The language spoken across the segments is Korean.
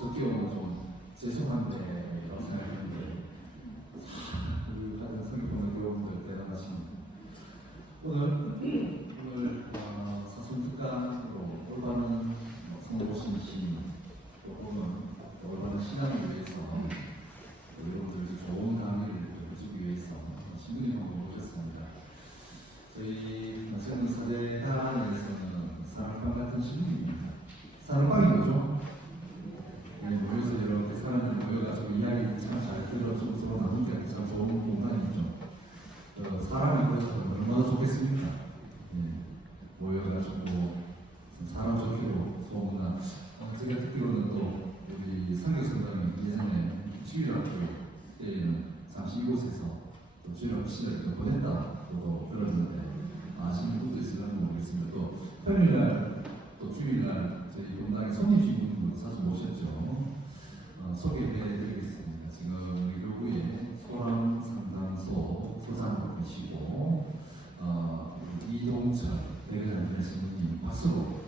적게 오면 좀 죄송한데 라고 생각했는데 우리 다른 성경보는 교우분들 대단하십니다. 오늘 사순특강으로 올바른 성도신심 또 보면 올바른 신앙을 위해서 여러분들 좋은 강의를 해주기 위해서 신부님 한번 모셨습니다. 저희 세운 사제단에서는 사랑방 같은 신부님입니다. 사랑방이 뭐죠? 모여서 이렇게 사람들 모여가지고 이야기를 참 잘 들어주고 서로 나누는 게 참 좋은 공간이죠. 사람이 그래서 얼마나 좋겠습니까? 모여가지고 사람 좋기로 소문난 제가 듣기로는 또 우리 상교선장님 예전에 주일학교 때에는 잠시 이곳에서 또 주일학교 시절에 또 보냈다고 들었는데 아시는 분도 있을지 모르겠습니다. 또 평일날 또 주일날 저희 본당에 손님 주인분 사실 모셨죠. 소개해드리겠습니다. 지금 우리 교구에 소랑상담소 소장님이시고 이동철 대회장님 신부님 박수로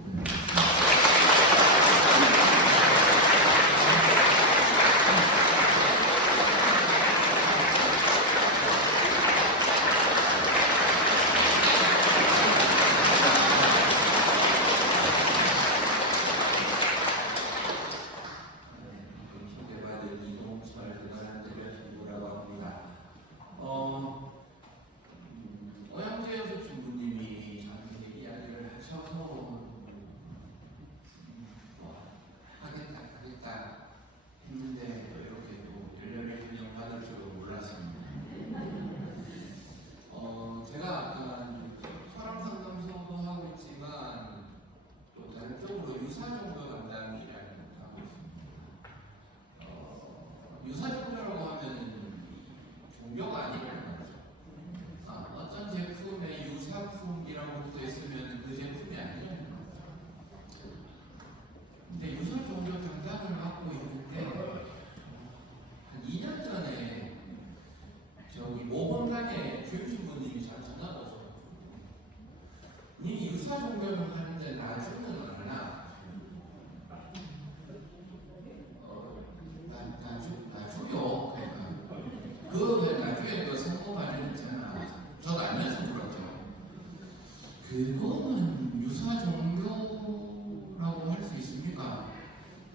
그거는 유사 종교라고 할 수 있습니까?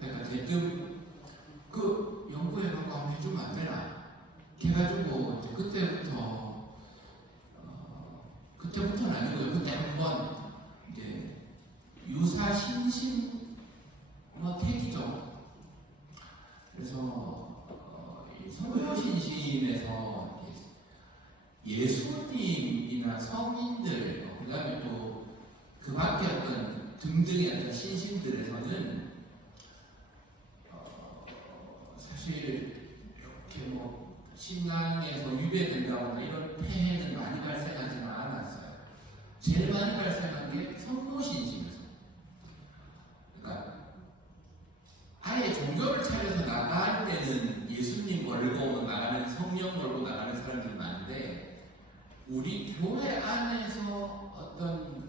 그러니까 대뜸 그 연구해 갖고 한번 해주면 안 되나? 해가지고 이제 그때부터는 아니고요. 그때 한번 이제 유사 신심 택이죠. 그래서 성교신심에서 예수님이나 성인들 그 다음에 또 그 밖에 어떤 등등의 어떤 신심들에서는 사실 이렇게 신앙에서 유배된다거나 이런 폐해는 많이 발생하지는 않았어요. 제일 많이 발생한 게 성모신심이었어요. 그러니까 아예 종교를 차려서 나갈 때는 예수님 걸고 나가는 성령 걸고 나가는 사람들이 많은데 우리 교회 안에서 어떤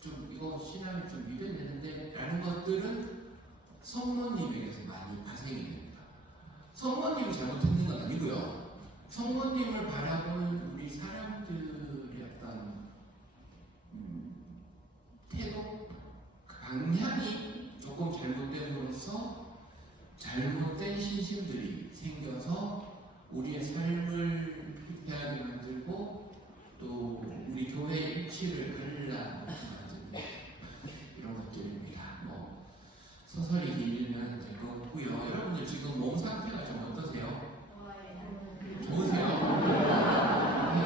좀 이거 신앙이 좀 위배되는데 라는 것들은 성모님에게서 많이 발생이 됩니다. 성모님이 잘못했는 건 아니고요. 성모님을 바라보는 우리 사람들의 어떤 태도, 방향이 조금 잘못됨으로써 잘못된 신심들이 생겨서 우리의 삶을 피폐하게 만들고 또 우리 교회의 일치를 갈라놓게 이런 것들입니다. 서서히 길면 될 것 같고요. 여러분들 지금 몸 상태가 좀 어떠세요? 좋으세요? 네.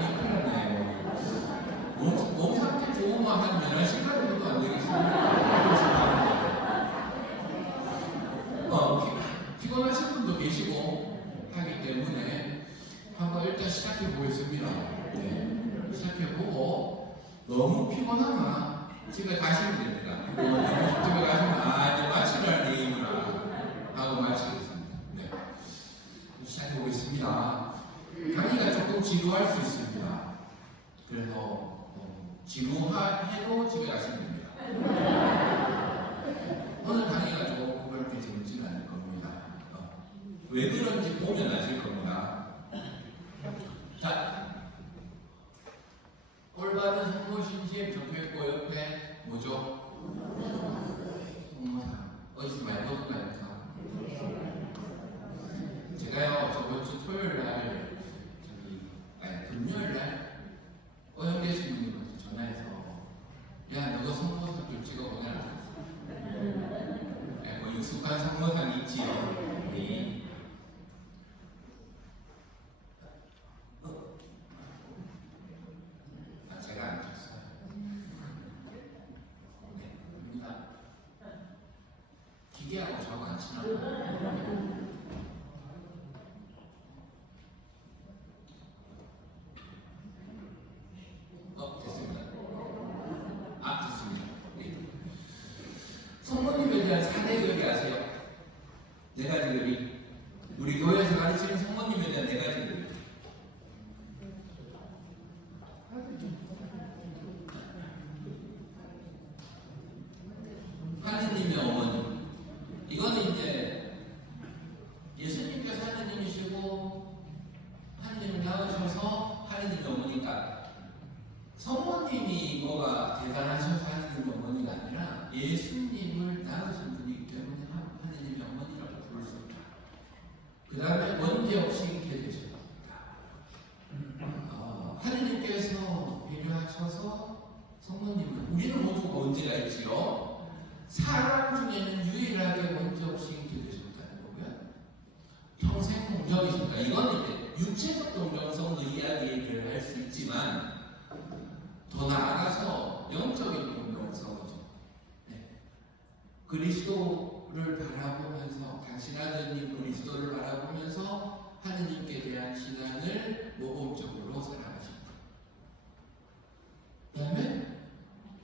몸 상태 좋으면 한 11시간 정도 안 되겠습니까? 피곤하신 분도 계시고 하기 때문에 한번 일단 시작해 보겠습니다. 네. 시작해 보고 너무 피곤하면 집에 가시면 됩니다. 집에 가시면 이제 마치라는 얘기구나 하고 마치겠습니다. 네. 시작해 보겠습니다. 강의가 조금 지루할 수 있습니다. 그래서 지루해도 집에 가시면 됩니다. 오늘 강의가 조금 그렇게 재밌지는 않을 겁니다. 왜 그런지 보면 아실 겁니다. 자, 올바른 성모 신시에 적혀있고 옆에 뭐죠? 성모상. 어디서 많이 보던가요? 제가요 저번 주 토요일날 금요일날 오영계 신부님한테 전화해서 야 너도 성모상 좀 찍어보내라. 뭐 익숙한 성모상 있지요. 우리 제가 안 쳤어요. 네, 입니다. 기계하고 저하고 안 친하고. 됐습니다. 됐습니다. 네. 성모님에 대한 사대결이 아세요? 네 가지 결이. 우리 교회에서 가르치는 성모님에 대한 네 가지 결이. 하느님의 어머니. 이거는 이제 예수님께서 하느님이시고 하느님을 낳으셔서 하느님의 어머니가 성모님이 뭐가 대단하셔서 하느님의 어머니가 아니라 예수님을 낳으신 분이기 때문에 하느님의 어머니라고 부를 수 있다. 그 다음에 원죄 없이 있게 되셨다. 하느님께서 배려하셔서 성모님은 우리는 모두가 원죄가 있지요. 사람 중에는 유일하게 원죄 없이 있게 되셨다는 거고요. 평생 동정이십니다. 이건 이제 육체적 동정성도 이야기를 할 수 있지만 더 나아가서 영적인 동정성이죠. 네. 그리스도를 바라보면서 당신 아드님 그리스도를 바라보면서 하느님께 대한 신앙을 모범적으로 살아가십니다. 그 다음에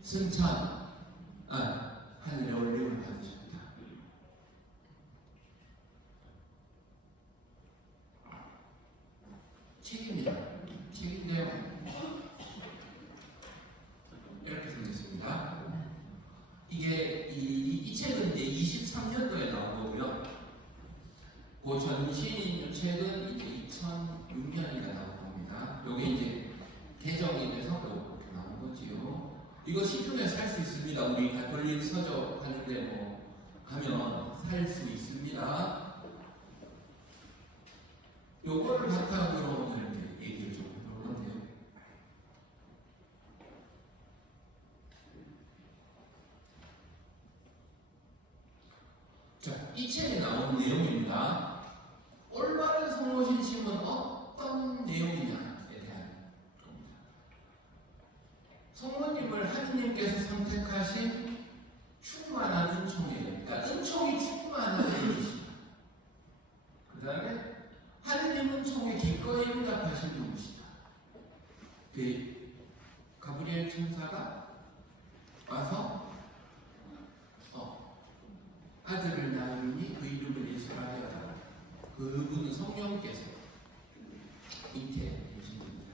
승천 하늘의 올림을 받으셨다. 책입니다. 책인데요. 이렇게 생겼습니다. 이게 이 책은 이제 23년도에 나온 거고요. 그 전신 책은 이제 2006년이나 나온 겁니다. 요게 이제 개정이 돼서 이렇게 나온 거지요. 이거 시중에 살 수 있습니다. 우리 가톨릭 서적 하는데 뭐 가면 살 수 있습니다. 요거를 바탕으로 오늘 이제 얘기를 좀 해볼 건데요. 자, 이 책에 나온 내용입니다. 올바른 성모 신심은 어떤 내용이냐에 대한 겁니다. 성모님을 하느님께서 선택하신 충만한 은총이에요. 그러니까 은총이 충만한 분이십니다. 그 다음에 하느님 은총에 기꺼이 응답하신 분이시다. 그 가브리엘 천사가 와서 아들을 낳으니 그 이름을 예수라 하였다. 그분은 성령께서 잉태되신 분이다.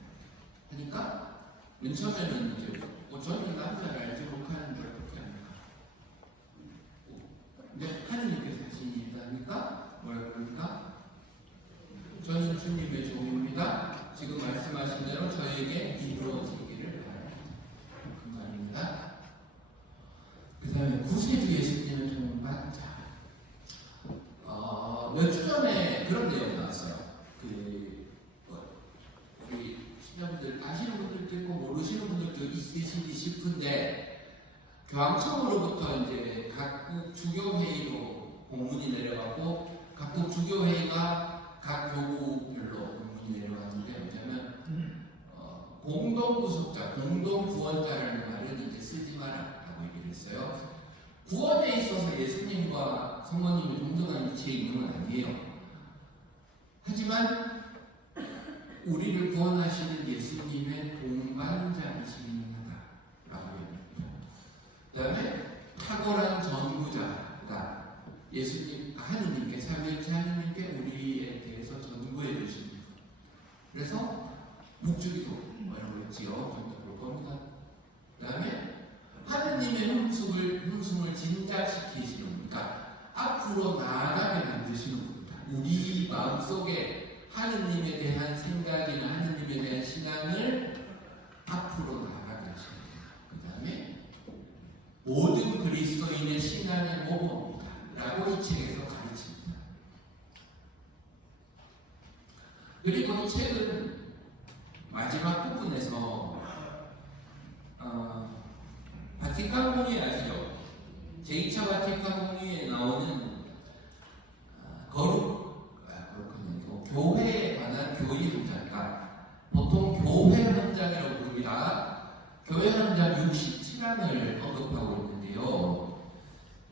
하니까 맨 처음에는 이제 저는 남자를 알지 못하는 걸 그렇게 합니까? 근데 하느님께서 하신 일이다 하니까 뭐라 그럽니까? 저는 주님의 종입니다. 지금 말씀하신 대로 저에게 이루어지기를 바랍니다. 그 말입니다. 그 다음에 구세주 예수님의 동반자. 몇 주 전에 그런 내용 나왔어요. 우리 신자분들 아시는 분들도 있고 모르시는 분들도 있으시지 싶은데 교황청으로부터 이제 각국 주교회의로 공문이 내려가고 각국 주교회의가 각 교구별로 공문이 내려가는데 뭐냐면 공동구속자, 공동구원자라는 말은 이제 쓰지 마라라고 얘기를 했어요. 구원에 있어서 예수님과 성모님이 동등한 위치에 있는 건 아니에요. 하지만 우리를 구원하시는 예수님의 동반자이십니다라고 얘기합니다. 그 다음에 탁월한 전구자가 예수님, 하느님께, 삼위일체 하느님께 우리에 대해서 전구해 주십니다. 그래서 묵주기도 뭐라고 했지요? 좀 더 볼 겁니다. 그 다음에 하느님의 흠숨을 진작시키시는 분이니까 앞으로 나아가게 만드시는 분이다. 우리 마음속에 하느님에 대한 생각이나 하느님에 대한 신앙을 앞으로 나아가게 하십니다. 그 다음에 모든 그리스도인의 신앙의 모범이다 라고 이 책에서 가르칩니다. 그리고 이 책은 마지막 부분에서 바티칸 공회 아시죠? 제2차 바티칸 공회에 나오는 거룩한 교회에 관한 교리 현장과 보통 교회 현장이라고 부릅니다. 교회 현장 67항을 언급하고 있는데요.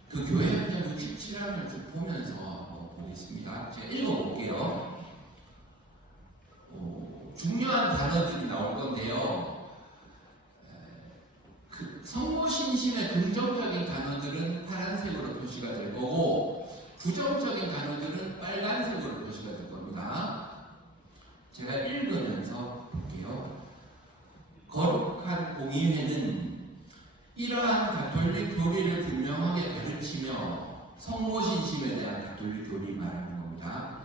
그 교회 현장 67항을 쭉 보면서 보겠습니다. 제가 읽어볼게요. 중요한 단어들이 나올 건데요. 그 성모 신심의 긍정적인 단어들은 파란색으로 표시가 될 거고 부정적인 단어들은 빨간색으로 표시가 될 겁니다. 제가 읽으면서 볼게요. 거룩한 공의회는 이러한 가톨릭 교리를 분명하게 가르치며 성모 신심에 대한 가톨릭 교리 말하는 겁니다.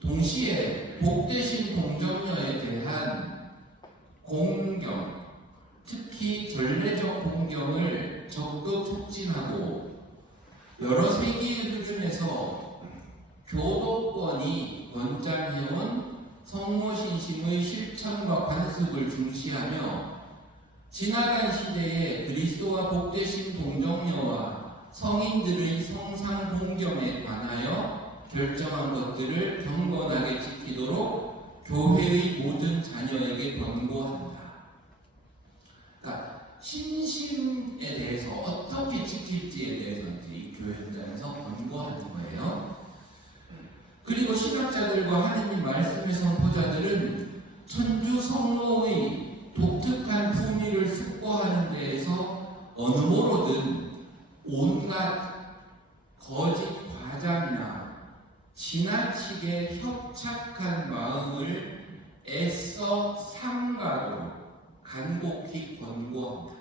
동시에 복되신 동정녀에 대한 공경, 특히 전례적 공경을 적극 촉진하고 여러 세기의 흐름에서 교도권이 권장해온 성모신심의 실천과 관습을 중시하며 지나간 시대에 그리스도가 복되신 동정녀와 성인들의 성상 공경에 관하여 결정한 것들을 경건하게 지키도록 교회의 모든 자녀에게 권고한다. 그러니까 신심에 대해서 어떻게 지킬지에 대해서 이 교회 현장에서 권고하는 거예요. 그리고 신학자들과 하느님 말씀의 선포자들은 천주 성로의 독특한 품위를 숙고하는 데에서 어느 모로든 온갖 거짓 과장이나 지나치게 협착한 마음을 애써 삼가도록 간곡히 권고합니다.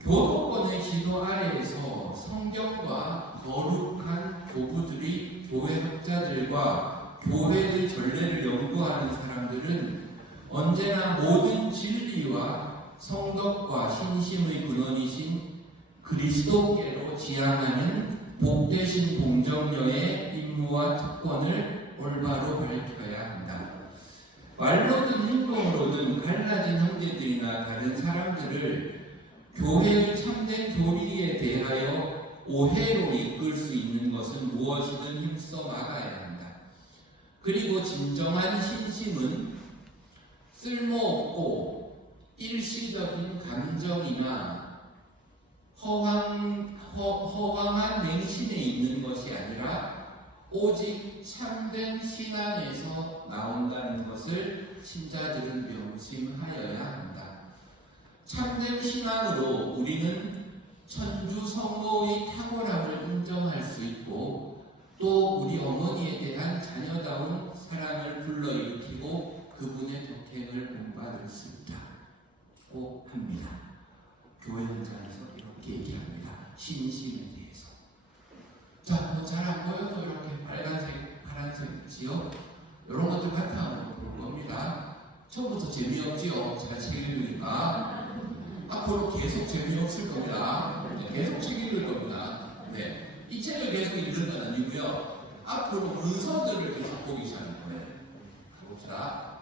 교도권의 지도 아래에서 성경과 거룩한 교부들이 교회 학자들과 교회의 전례를 연구하는 사람들은 언제나 모든 진리와 성덕과 신심의 근원이신 그리스도께로 지향하는 복되신 동정녀의 임무와 특권을 올바로 밝혀야 한다. 말로든 행동으로든 갈라진 형제들이나 다른 사람들을 교회의 참된 교리에 대하여 오해로 이끌 수 있는 것은 무엇이든 힘써 막아야 한다. 그리고 진정한 신심은 쓸모없고 일시적인 감정이나 허황한 맹신에 있는 것이 아니라 오직 참된 신앙에서 나온다는 것을 신자들은 명심하여야 한다. 참된 신앙으로 우리는 천주 성모의 탁월함을 인정할 수 있고 또 우리 어머니에 대한 자녀다운 사랑을 불러일으키고 그분의 덕행을 본받을 수 있다고 합니다. 교회 현장에서 이렇게 얘기합니다. 신심에 대해서. 자, 잘 안 보여도 이렇게 빨간색, 파란색이지요? 이런 것들 바탕으로 볼 겁니다. 처음부터 재미없지요? 제가 책 읽으니까. 앞으로 계속 재미없을 겁니다. 계속 책 읽을 겁니다. 네. 이 책을 계속 읽는 건 아니고요. 앞으로 문서들을 계속 보기 시작할 거예요. 봅시다.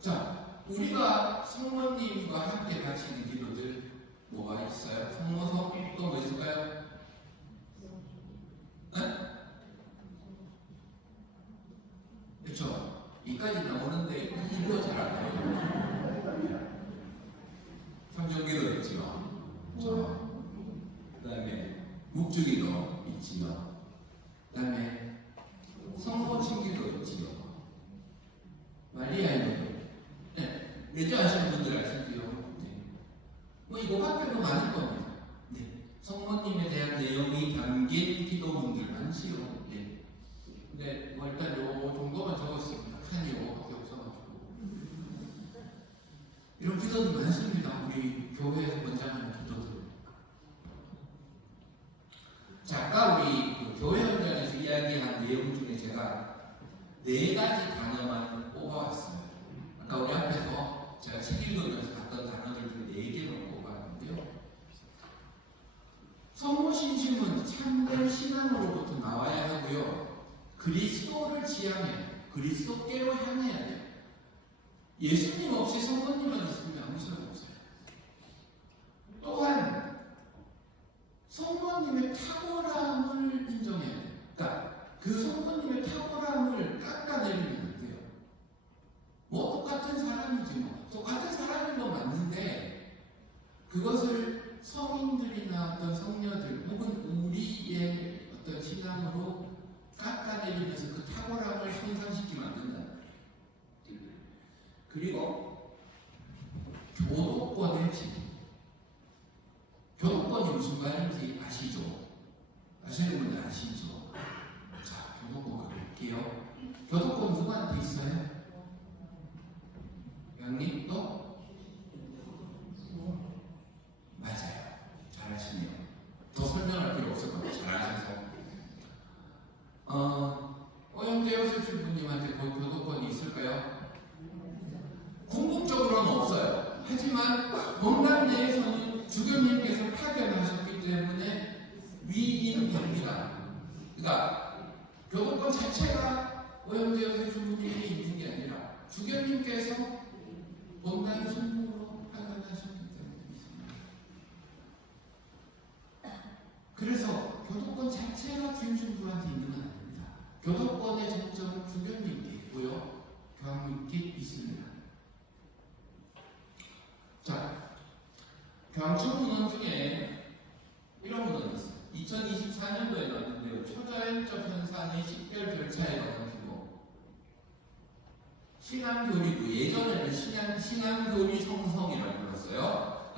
자, 우리가 성모님과 함께 바치는 기도들 뭐가 있어요? 성모서 또 뭐 있을까요? 네? 그렇죠. 이까지 나오는데 이거 잘 안 나와요. 성경기도 있지요. 그 다음에 묵주기도 있지요. 그 다음에 성모친기도 있지요. 마리아의 기도. 네. 몇주 아시는 분들 아시지요? 네. 뭐 이거밖에도 많을 겁니다. 네. 성모님에 대한 내용이 담긴 기도문들 많지요. 네. 근데 뭐 일단 요 정도만 적었습니다. 칸이 요거밖에 없어가지고. 이런 기도들 많습니다. 우리 교회에서 권장하는 기도들. 4가지 단어만 뽑아왔어요. 아까 우리 앞에서 제가 책 읽으면서 봤던 단어들 중에 4개만 뽑아왔는데요. 성모신심은 참된 신앙으로부터 나와야 하고요. 그리스도를 지향해야 돼요. 그리스도께로 향해야 돼요. 예수님 없이 성모님만 있으면 아무 소용 없어요. 또한 성모님의 탁월함을 인정해야 돼요. 그러니까 그 성모님의 탁월함을 깎아내리면 안 돼요. 뭐 똑같은 사람이지 뭐. 똑같은 사람인 건 맞는데 그것을 성인들이나 어떤 성녀들 혹은 우리의 어떤 신앙으로 깎아내리면서 그 탁월함을 손상시키면 안 된다. 그리고 교도권의 질. 교도권이 무슨 말인지 아시죠? 아시는 분들 아시죠? 자, 교도권 가볼게요. 교도권 누구한테 있어요? 양님 또? 맞아요. 잘하시네요. 더 설명할 필요 없을 것 같아요. 잘하셔서. 오영재 여세주부님한테 교도권이 있을까요? 궁극적으로는 없어요. 하지만 본당 내에서는 주교님께서 파견하셨기 때문에 위임됩니다. 그러니까 교도권 자체가 오영재 여세주부님이 있는 게 아니라 주교님께서 본당 신부로 파견하셨기 때문에 있습니다. 그래서 교도권 자체가 주임신부한테 있는 건 아닙니다. 교도권의 정점은 주교님께 있고요. 교황님께 있습니다. 자, 교황청 문헌 중에 이런 문헌이 있어요. 2024년도에 나왔는데요. 초자연적 현상의 식별 절차에 관한 기록. 신앙교리부, 예전에는 신앙교리 성성이라고 불렀어요.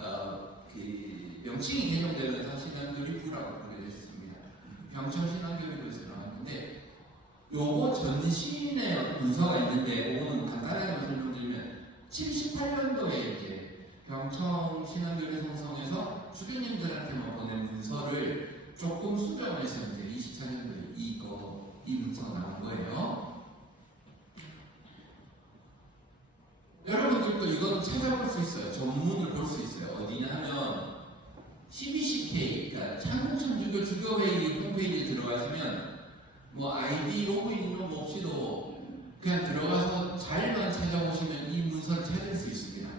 그 명칭이 개정되면서 신앙교리부라고 부르게 됐습니다. 교황청 신앙교리부에서 나왔는데 요거 전신의 문서가 있는데 요거는 간단하게 설명드리면 78년도에 이제 교황청 신앙교리 성성에서 주교님들한테만 보낸 문서를 조금 수정해서 이제 24년도에 이 문서가 나온 거예요. 여러분들도 이건 찾아볼 수 있어요. 전문을 볼 수 있어요. 어디냐 하면 CBCK, 그러니까 한국천주교 주교회의 홈페이지에 들어가시면 뭐 아이디 로그인 이런 거 없이도 그냥 들어가서 잘만 찾아보시면 이 문서를 찾을 수 있습니다.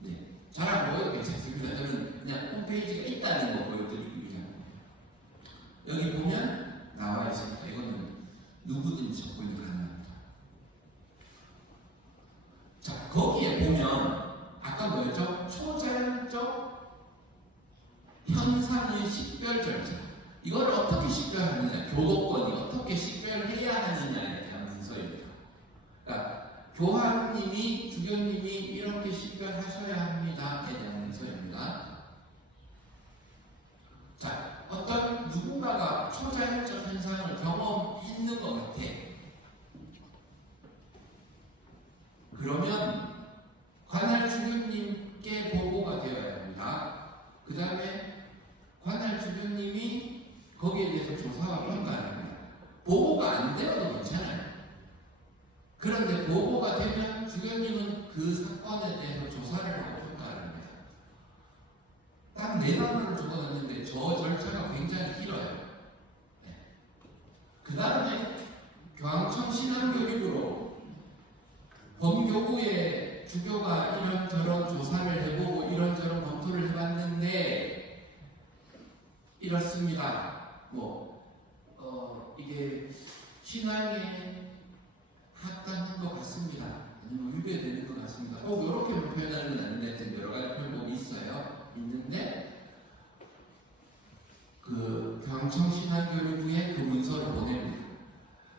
네. 잘 안 보여도 괜찮습니다. 저는 그냥 홈페이지가 있다는 거 보여드리기 위함입니다. 여기 보면 나와 있습니다. 이거는 누구든지 접근이 가능합니다. 자, 거기에 보면 아까 뭐였죠? 초자연적 현상의 식별 절차. 이걸 어떻게 식별하느냐? 교도권이 어떻게 식별해야 하느냐에 대한 문서입니다. 그러니까 교황님이, 주교님이 이렇게 식별하셔야 합니다에 대한 문서입니다. 자, 어떤 누군가가 초자연적 현상을 경험했는 것 같아. 그러면 관할 주교님께 보고가 되어야 합니다. 그 다음에 관할 주교님이 거기에 대해서 조사와 평가를 합니다. 보고가 안 되어도 괜찮아요. 그런데 보고가 되면 주교님은 그 사건에 대해서 조사를 하고 평가를 합니다. 딱 4단어를 적어놨는데 저 절차가 굉장히 길어요. 네. 그 다음에 교황청 신앙교육으로 본교구의 주교가 이런저런 조사를 해보고 이런저런 검토를 해봤는데 이렇습니다. 이게 신앙에 합당한 것 같습니다. 아니면 위배되는 것 같습니다. 이렇게만 표현하는 건 아닌데 여러 가지 표현법이 있어요. 있는데 그 교황청 신앙교육부에 그 문서를 보냅니다.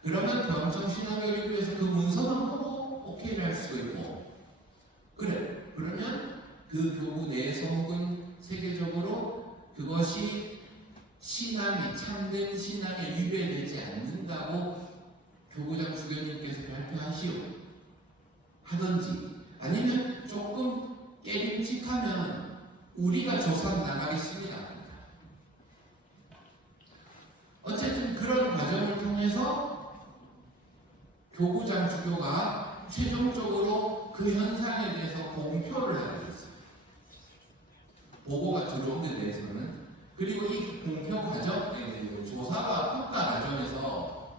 그러면 교황청 신앙교육부에서 그 문서만 보고 오케이를 할 수가 있고, 그러면 그 교구 내에서 혹은 세계적으로 그것이 참된 신앙에 위배되지 않는다고 교구장 주교님께서 발표하시오 하든지, 아니면 조금 깨림칙하면 우리가 조사 나가겠습니다. 어쨌든 그런 과정을 통해서 교구장 주교가 최종적으로 그 현상에 대해서 공표를 하게 됐어요. 보고가 들어온 데 대해서는. 그리고 이 공표 과정, 조사와 평가 과정에서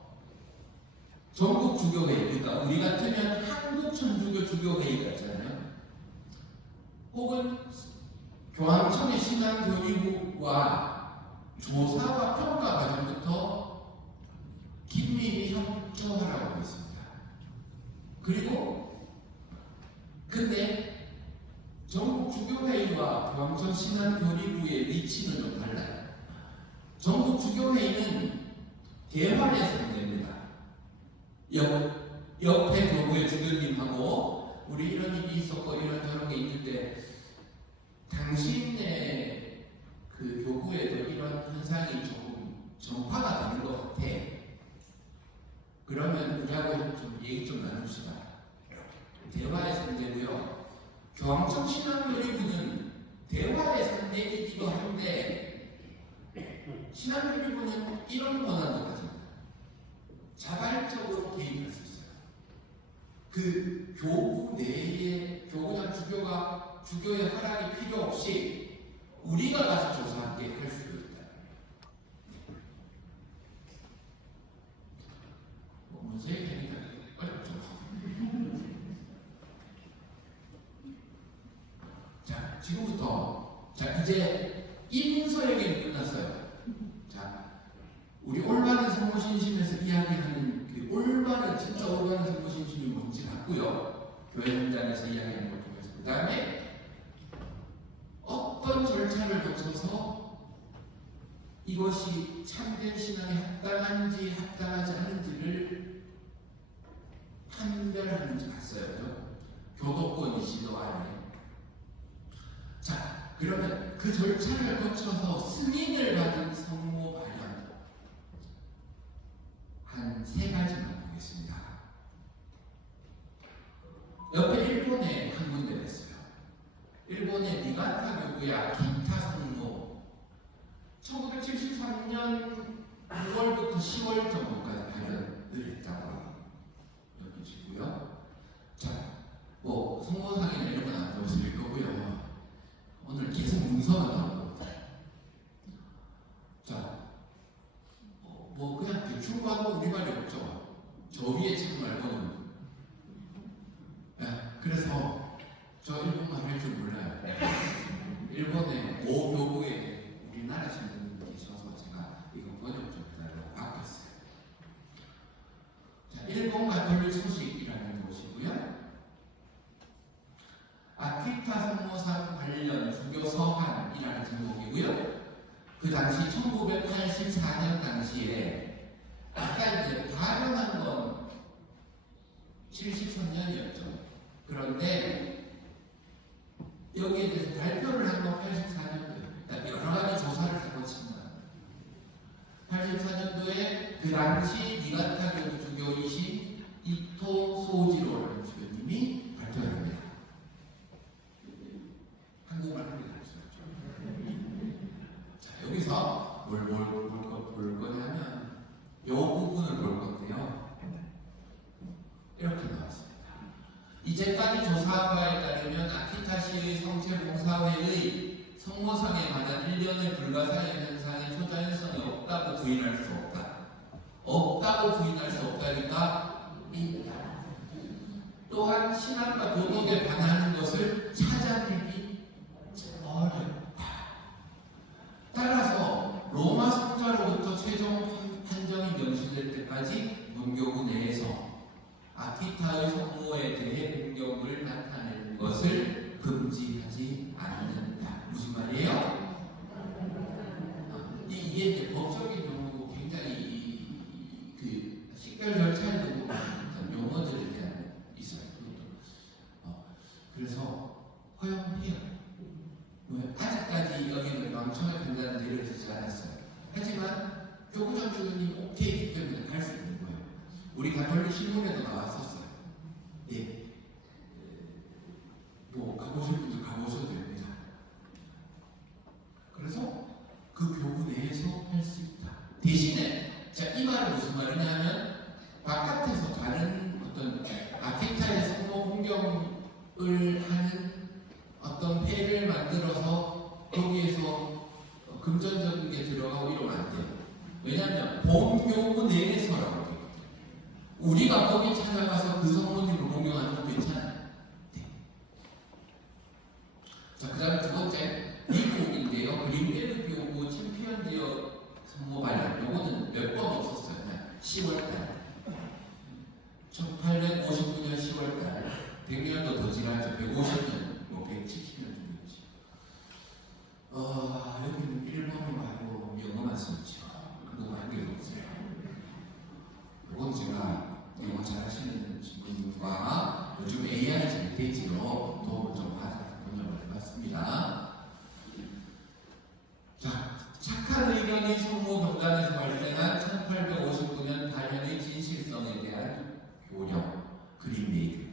전국 주교회의, 그러니까 우리 같으면 한국천주교 주교회의가 있잖아요. 혹은 교황청의 신앙교리부와 조사와 평가 과정부터 긴밀히 협조하라고 하고 있습니다. 그리고 근데 전국 주교회의와 교황청 신앙교리부의 위치는 좀 달라요. 전국 주교회의는 대화에서 됩니다. 옆에 교구의 주교님하고 우리 이런 일이 있었고 이런 저런 게 있는데 당신의 그 교구에도 이런 현상이 조금 전파가 되는 것 같아. 그러면 우리하고 좀 얘기 좀 나눕시다. 대화에서 되고요. 교황청 신앙교리부는 대화에서 내리기도 한데 신앙교리부는 이런 권한도 가집니다. 자발적으로 개입할 수 있어요. 그 교구 내에 교구장 주교가 주교의 허락이 필요 없이 우리가 가서 조사하게 할 수도 있다. 문제 해결이 어렵죠. 자, 지금부터 이제 임소회견이 끝났어요. 자, 우리 올바른 성모신심에서 이야기하는 그 올바른 진짜 올바른 성모신심이 뭔지 봤고요. 교회 현장에서 이야기하는 걸 통해서 그 다음에 어떤 절차를 거쳐서 이것이 참된 신앙에 합당한지 합당하지 않은지를 판별하는지 봤어요. 교도권 이시도 안에. 자, 그러면 그 절차를 거쳐서 승인을 받은 성모 발현 한 3가지만 보겠습니다. 옆에 일본에 한 군데가 있어요. 일본의 니가타 교구의 아키타 성모 1973년 9월부터 10월 정도까지 발현을 했다고 여기시고요. 자, 뭐 성모상이나 이런 건 안 보여드릴 거고요. 오늘 계속 문서가 나오고 자, 뭐 그냥 대충 봐도 우리 말이 없죠. 저 위에 책 말고는. 그래서 저 일본말 할 줄 몰라요. 일본의 모 교구에 우리나라 신부님이 계셔서 제가 이거 번역 좀 해달라고 바꿨어요. 자, 일본 가톨릭 소식이라는 곳이고요. 아키타 성모상 관련 주교 서한이라는 제목이고요. 그 당시 1984년 당시에 아까 이제 발언한 건 73년이었죠. 그런데 여기에 대해서 발표를 한 건 84년도에 여러 가지 조사를 다 거친다. 84년도에 그 당시 니가타 교구 주교이신 이토 소지로라는 주교님이 발표를 합니다. 한국말 하는 게 가르쳐줬죠. 자, 여기서 볼 거냐면 이 부분을 볼 건데요. 이렇게 나왔습니다. 이제까지 조사한 바에 따르면 아키타시의 성체봉사회의 성모상에 관한 1년의 불가사의 현상에 초자연성이 없다고 부인할 수 없다. 없다고 부인할 수 없다니까 있다. 또한 신앙과 도덕에 반하는 것을 찾아내기 어렵다. 따라서 로마 성자로부터 최종 판정이 명시될 때까지 문교구 내에서 아키타의 성모에 대해 공격을 나타내는 것을 금지하지 않는다. 무슨 말이에요? 이게 이제 법적인 용어고 굉장히 그 식별 절차에도 용어들에 대한 있어요. 그래서 허용해요. 아직까지 여기는 왕청에 된다는 예를 듣지 않았어요. 하지만 교구장 주교님 오케이 때문에 갈 수 있는 거예요. 우리 가톨릭 신문에도 나왔었어요. 예. 뭐 가보실 분들 가보셔도 됩니다. 그래서 그 교구 내에서 할 수 있다. 대신에 자, 이 말은 무슨 말이냐면 바깥에서 다른 금전적인 게 들어가고 이러면 안 돼요. 왜냐하면 본교구 내에서라고 돼요. 우리가 거기 찾아가서 그 성모님을 공경하는 건 괜찮아요. 네. 자, 그 다음에 두 번째, 미국인데요. 그린벨 교구 챔피언 지역 성모 발령. 요거는 몇 번 없었어요. 10월달. 1859년 10월달. 100년도 더 지나죠. 150년, 뭐 170년 정도지. 여기는 일본어 말고 영어만 쓰죠. 그거 한개도 없어요. 이건 제가 영어 잘하시는 분과 요즘 AI 잘 되지로 도움을 좀 받아서 번역을 해봤습니다. 자, 착한 의견이 성모 병단에서 발생한 1859년 발현의 진실성에 대한 교력, 그린메이드.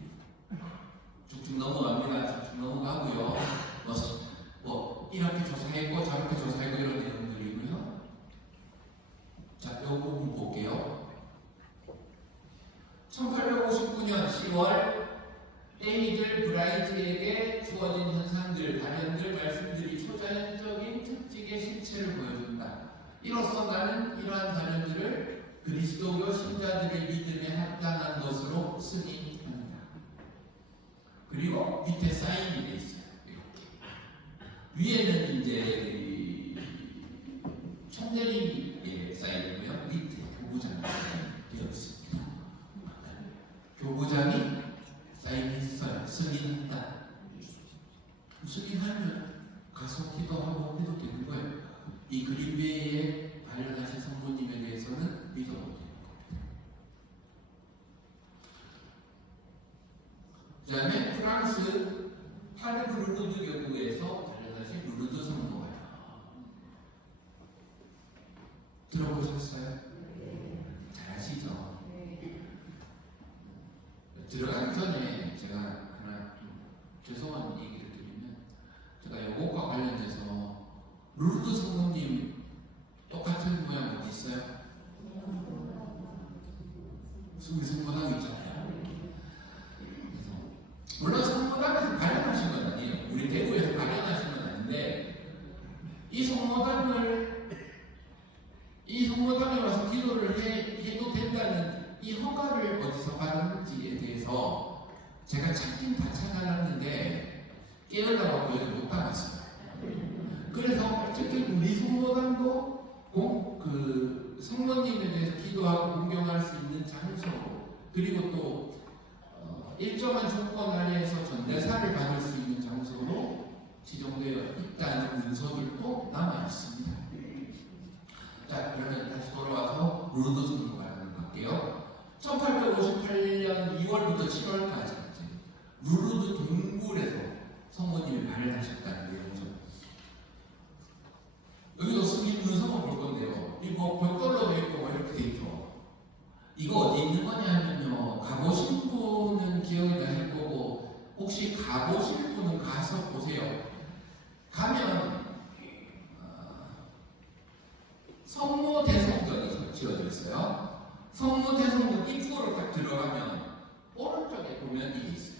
쭉쭉 넘어갑니다. 쭉쭉 넘어가고요. 이렇게 조사했고 저렇게 조사했고 이런 내용들이고요. 자, 이 부분 볼게요. 1859년 10월 에이들 브라이트에게 주어진 현상들, 발현들, 말씀들이 초자연적인 특징의 실체를 보여준다. 이로써 나는 이러한 발현들을 그리스도교 신자들의 믿음에 합당한 것으로 승인합니다. 그리고 밑에 사인이 되어 있어요. 위에는 이제 총대리의 사인이고요. 밑에 교부장이 되어 있습니다. 교부장이 사인했어요. 승인한다. 승인하면 가서 기도하고 해도 되는 거예요. 이 그린베이에 발현하신 성모님에 대해서는 믿어도 되는 겁니다. 그 다음에 프랑스 파르브르드 교구에서 루르드 성모가요. 들어보셨어요? 잘 아시죠? 들어가기 전에 제가 하나 좀 죄송한 얘기를 드리면, 제가 이것과 관련해서 루르드 성모님 똑같은 모양 어디 있어요? 우리 성모당 있잖아요. 물론 성모당에서 발현하신 건 아니에요. 우리 대구에서 발현하신 건 아닌데, 이 성모당에 와서 기도를 해도 된다는 이 허가를 어디서 받았는지에 대해서 제가 찾긴 다 찾아놨는데 깨어나고 여기 못 담았어요. 그래서 어쨌든 우리 성모당도 그 성모님에 대해서 기도하고 공경할 수 있는 장소, 그리고 또 일정한 조건 아래에서 전대사를 받을 수 있는 장소로 지정되어 있다는 문서들도 남아 있습니다. 자, 그러면 다시 돌아와서 루르드 성모 발언을 할게요. 1858년 2월부터 7월까지 루르드 동굴에서 성모님이 발현하셨다는 내용이죠. 여기도 승인 문서만 볼 건데요. 이거 벽돌로 되어 있고 이렇게 되어 있죠. 이거 어디 있는 거냐 하면요. 가보신 분은 기억이 나실 거고, 혹시 가보실 분은 가서 보세요. 가면 성모대성전이 지어져 있어요. 성모대성전 입구로 딱 들어가면 오른쪽에 보면 이게 있어요.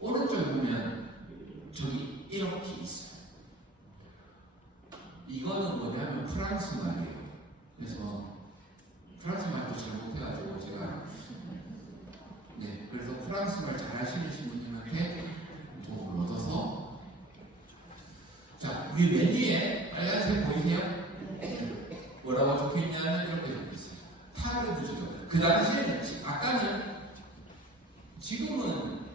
오른쪽에 보면 저기 이렇게 있어요. 이거는 뭐냐면 프랑스 말이에요. 그래서 프랑스 말도 잘 못해가지고 제가 그래서 프랑스 말 잘하시는 분님한테 도움을 얻어서, 자, 우리 메뉴에 빨간색 보이세요? 뭐라고 적혀있냐면 이렇게 적혀있어요. 타르부즈죠. 그 당시에는, 아까는, 지금은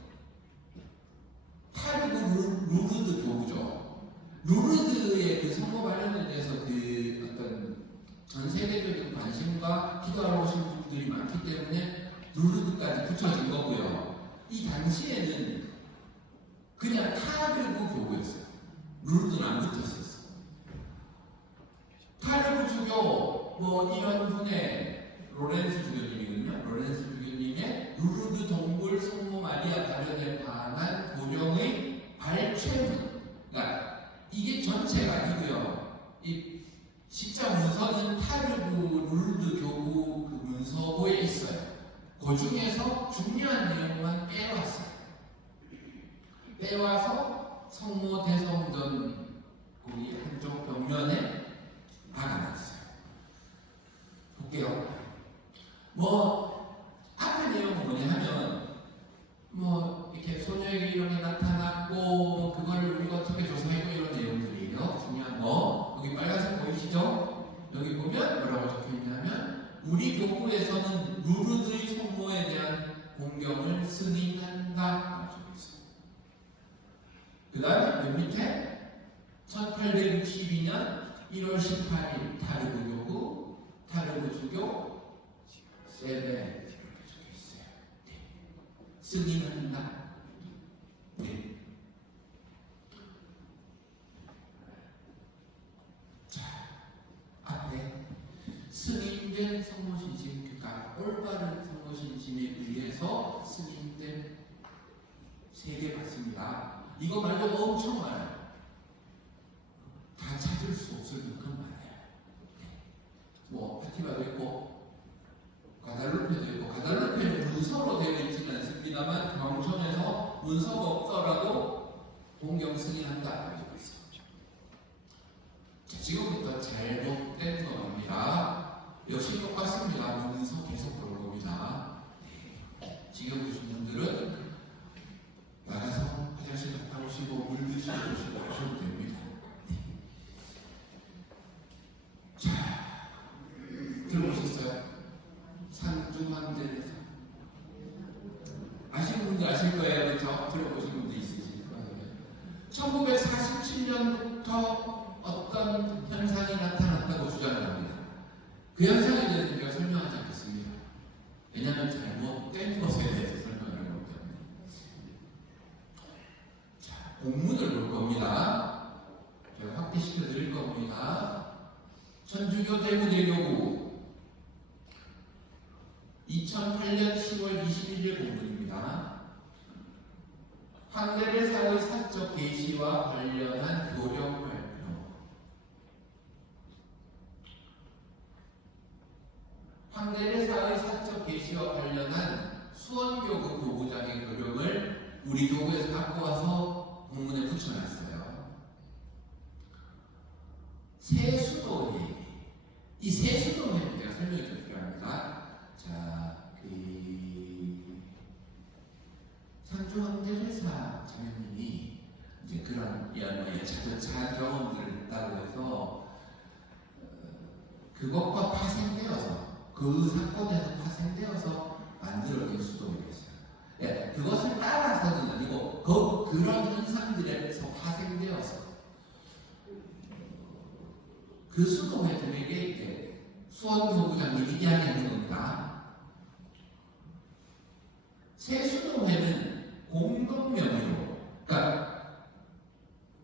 루르드 교구죠. 루르드의 그 성모 발현에 대해서 그 어떤 전 세계적인 관심과 기도하러 오신 분들이 많기 때문에 루르드까지 붙여진 거고요. 이 당시에는 그냥 타르부 교구였어요. 루르드는 안 붙었었어요. 타르부 주교, 이런 분의 로렌스 주교님이거든요. 로렌스 주교님의 루르드 동굴 성모 마리아 발현에 관한 도령의 발췌문. 그러니까 이게 전체가 아니고요. 이 십자 문서는 타르부 루르드 교구 그 문서고에 있어요. 그 중에서 중요한 내용만 빼왔어요. 빼와서 성모 대성전 거기 한쪽 벽면에 교구에서는 루르드의 성모에 대한 공경을 승인한다. 그 다음에 맨 밑에 1862년 1월 18일 타르그 교구, 타르그 주교, 세베 이렇게 적혀 있어요. 네. 승인한다. 네. 자, 앞에 승인된 성모신심, 그러니까 올바른 성모신심에 의해서 승인된 세 개 받습니다. 이거 말고 엄청 많아요. 다 찾을 수 없을 만큼 많아요. 네. 뭐 파티바도 있고 가달루페도 있고, 가달루페는 문서로 되어 있지는 않습니다만 광천에서 문서가 없더라도 공경 승인한다 가지고 있습니다. 자, 지금부터 잘못된 겁니다. 역시 똑같습니다. 문서 계속 그럴 겁니다. 네. 지금 보신 분들은 나가서 화장실 갔다 오시고 물 드시고 오셔도 됩니다. 네. 자, 들어보셨어요? 상주만대에서 아시는 분들 아실 거예요, 그렇죠? 들어보신 분들 있으실 거예요. 1947년부터 어떤 현상이 나타났다고 주장을 합니다. 그 현상에 대해서 제가 설명하지 않겠습니다. 왜냐하면 잘못된 것에 대해서 설명을 하기 때문에. 자, 본문을 볼 겁니다. 제가 확대시켜 드릴 겁니다. 천주교 대구대교구 2008년 10월 21일 본문입니다. 황대례사의 사적 계시와 관련한 교령 발표. 황대례사의 사적 계시와 관련한 수원교구 교구장의 교령을 우리 교구에서 갖고 와서 본문에 붙여놨어요. 세수도회. 이 세수도회는 제가 설명해 줄 필요합니다. 자, 상주황대례사 자매님이 이제 그런 이야기에 자전 경험들을 했다고 해서 그것과 파생되어서 그 사건에서 파생되어서 만들어진 수도회가 있어요. 네, 그것을 따라서는 아니고 그런 현상들에서 파생되어서 그 수도회들에게 이제 수원교구장님이 이야기하는 겁니다. 세수도회는 공동명의로, 그러니까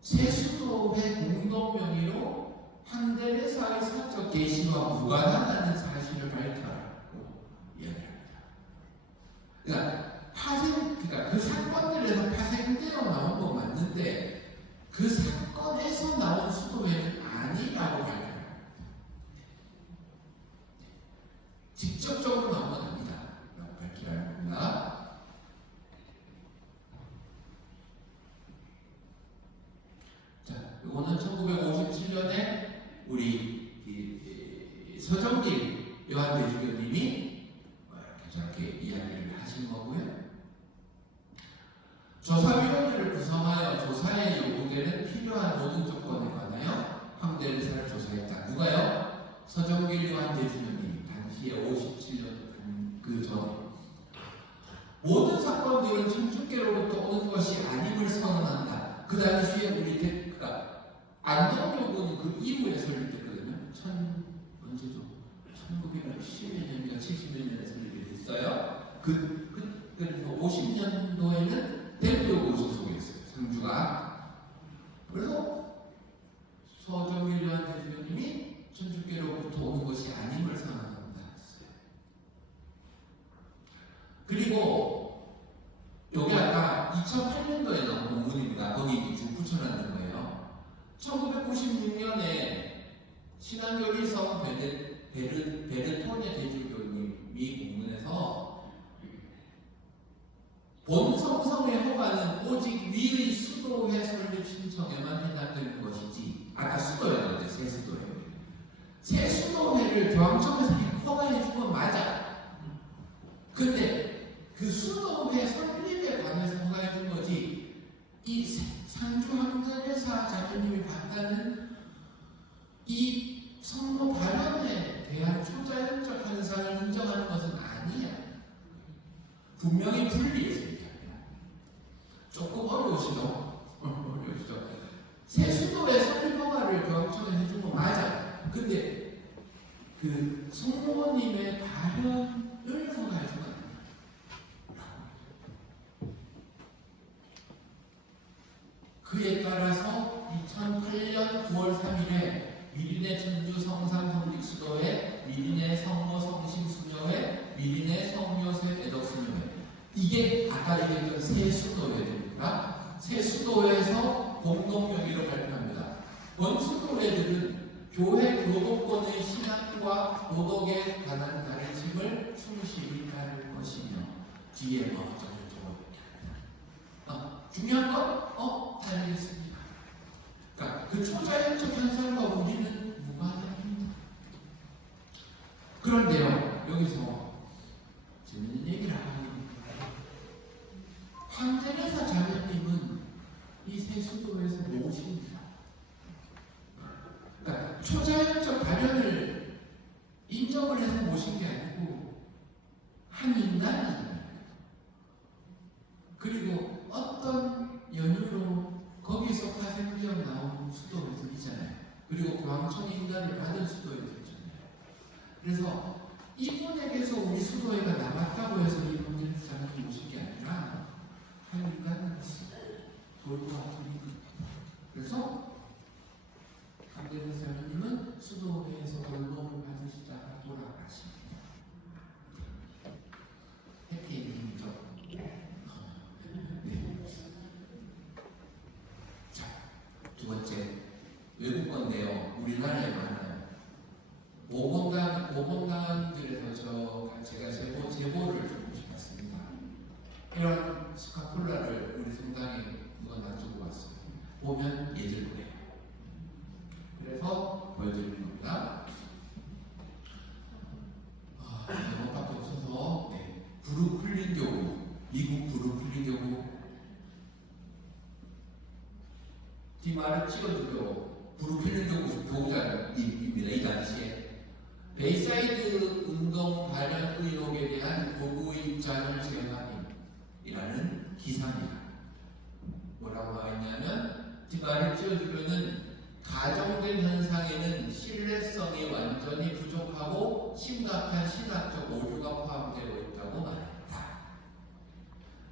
세수도회 공동명의로 황대례사의 사적 계시와 무관하다는 사실을 밝혀라고 이야기합니다. 그러니까 그 사건들에서 파생되어 나온 건 맞는데 그 사건에서 나온 수도회는 아니라고 밝혀요. 직접적으로 나온 건 아니다 라고 밝혀야 합니다. 자, 이거는 1957년에 우리 서정길 요한대주교님이 이렇게 저렇게 이야기를 하신 거고요. 조사위원회를 구성하여 조사에 요구되는 필요한 모든 조건에 관하여 황대례사를 조사했다. 누가요? 서정길 요한대주교님. 당시에 57년 그 전에 모든 사건들은 천주교로부터 오는 것이 아님을 선언한다. 그 당시에 우리 안동교구는 그 이후에 설립됐거든요. 언제죠? 1960몇 년인가 70몇 년에 설립됐어요. 그래서 50년도에는 대구교구 소속이었어요. 상주가. 그래서 서정길 요한대주교님이 천주교로부터 오는 것이 아님을 선언한다 했어요. 그리고 여기 아까 2008년도에 나온 본문입니다. 거기 쭉 붙여놨는 거예요. 1996년에 신앙교리성 베르토네 대주교님이 본문에서 본 성성의 허가는 오직 위의 수도회 설립 신청에만 해당되는 것이지. 아까 수도회가 이제 세수도회. 세수도회를 교황청에서 허가해 준 건 맞아. 근데 그 수도회 설립에 관해서 허가해 준 거지. 이 상주황대례사 자매님이 봤다는 이 성모 발언에 대한 초자연적 현상을 인정 그 성모님의 발현을 가지고 그에 따라서 2008년 9월 3일에 미린의 천주 성산 성직수도회, 미린의 성모 성심수녀회, 미린의 성묘세 애덕수녀회, 이게 아까 얘기했던 세 수도회들입니다. 세 수도회에서 공동명의로 발표합니다. 원수도회들은 교회 교도권의 신앙과 도덕에 관한 가르침을 충실히 따를 것이며 뒤에 중요한 건 다르겠습니다. 그러니까 그 초자연적 현상과 우리는 무관합니다. 그런데요, 여기서 재밌는 얘기를 합니다. 황제례사 자매님은 이 세수도에서 모십니다. 그러니까 초자연적 발현을 인정을 해서 모신 게 아니고 한 인간이잖아요. 그리고 어떤 연유로 거기서 파생되어 나온 수도회들이잖아요. 그리고 광천 인간을 받은 수도회들이잖아요. 그래서 이분에게서 우리 수도회가 남았다고 해서 이 황제례사를 모신 게 아니라 한 인간으로서 돌과 둘이 그래서 황제례사님은 수도회에서 돌봄을 받으시다가 돌아가십니다. 해피엔딩이죠. 자, 두 번째, 외국 건데요. 우리나라에 많아요. 모범당들에서 제가 제보를 조금씩 받습니다. 이런 스카폴라를 우리 성당에 누가 놔주고 왔어요. 보면 예절 거예요. 그래서 보여드리는 겁니다. 제목밖에 없어서 브루클린 교구, 미국 브루클린 교구 뒷말을 찍어주고 브루클린 교구자입니다. 이 당시에 베이사이드 운동 발현 의혹에 대한 보고 입장을 제안이라는 기사입니다. 뭐라고 나와 있냐면 뒷말을 찍어주면은 가정된 현상에는 신뢰성이 완전히 부족하고 심각한 신학적 오류가 포함되어 있다고 말했다.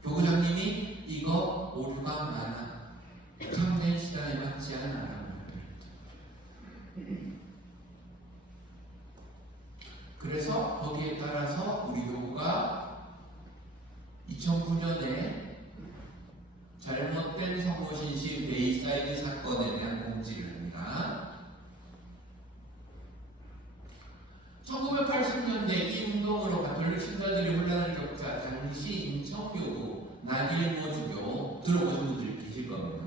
교구장님이 이거 오류가 많아. 참된 시장에 맞지 않아. 라고 말했다. 그래서 거기에 따라서 우리 교구가 2009년에 잘못된 성모신시 베이사이드 사건에 대한 공지를 합니다. 1980년대 이 운동으로 가톨릭 신자들이 혼란을 겪자 당시 인천교구 나길모 주교 들어보신 분들 계실 겁니다.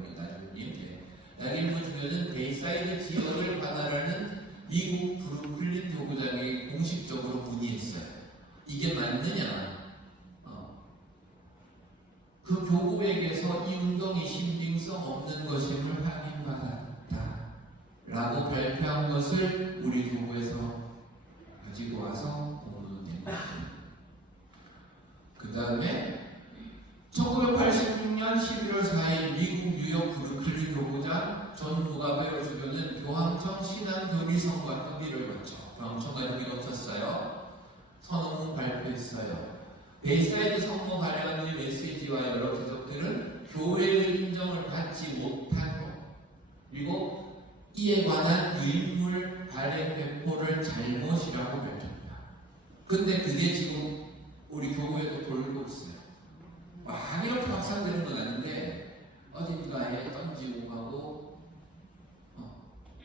나길모 주교는 베이사이드 지역을 관할하는 미국 브루클린 교구장에 공식적으로 문의했어요. 이게 맞느냐? 그 교구에게서 이 운동이 신빙성 없는 것임을 확인받았다 라고 발표한 것을 우리 교구에서 가지고 와서 공론된 것입니다. 그 다음에 1986년 11월 4일 미국 뉴욕 브루클린 교구장 전 무가베로 주교는 교황청 신앙교리성과 협의를 거쳐 교황청과 협의가 없었어요. 선언문 발표했어요. 베이사이드 성모 발현의 메시지와 여러 기적들은 교회의 인정을 받지 못한 것, 그리고 이에 관한 유인물 발행 배포를 잘못이라고 밝혔다. 근데 그게 지금 우리 교회에도 돌고 있어요. 막 이렇게 확산되는 건 아닌데 어딘가에 던지고 가고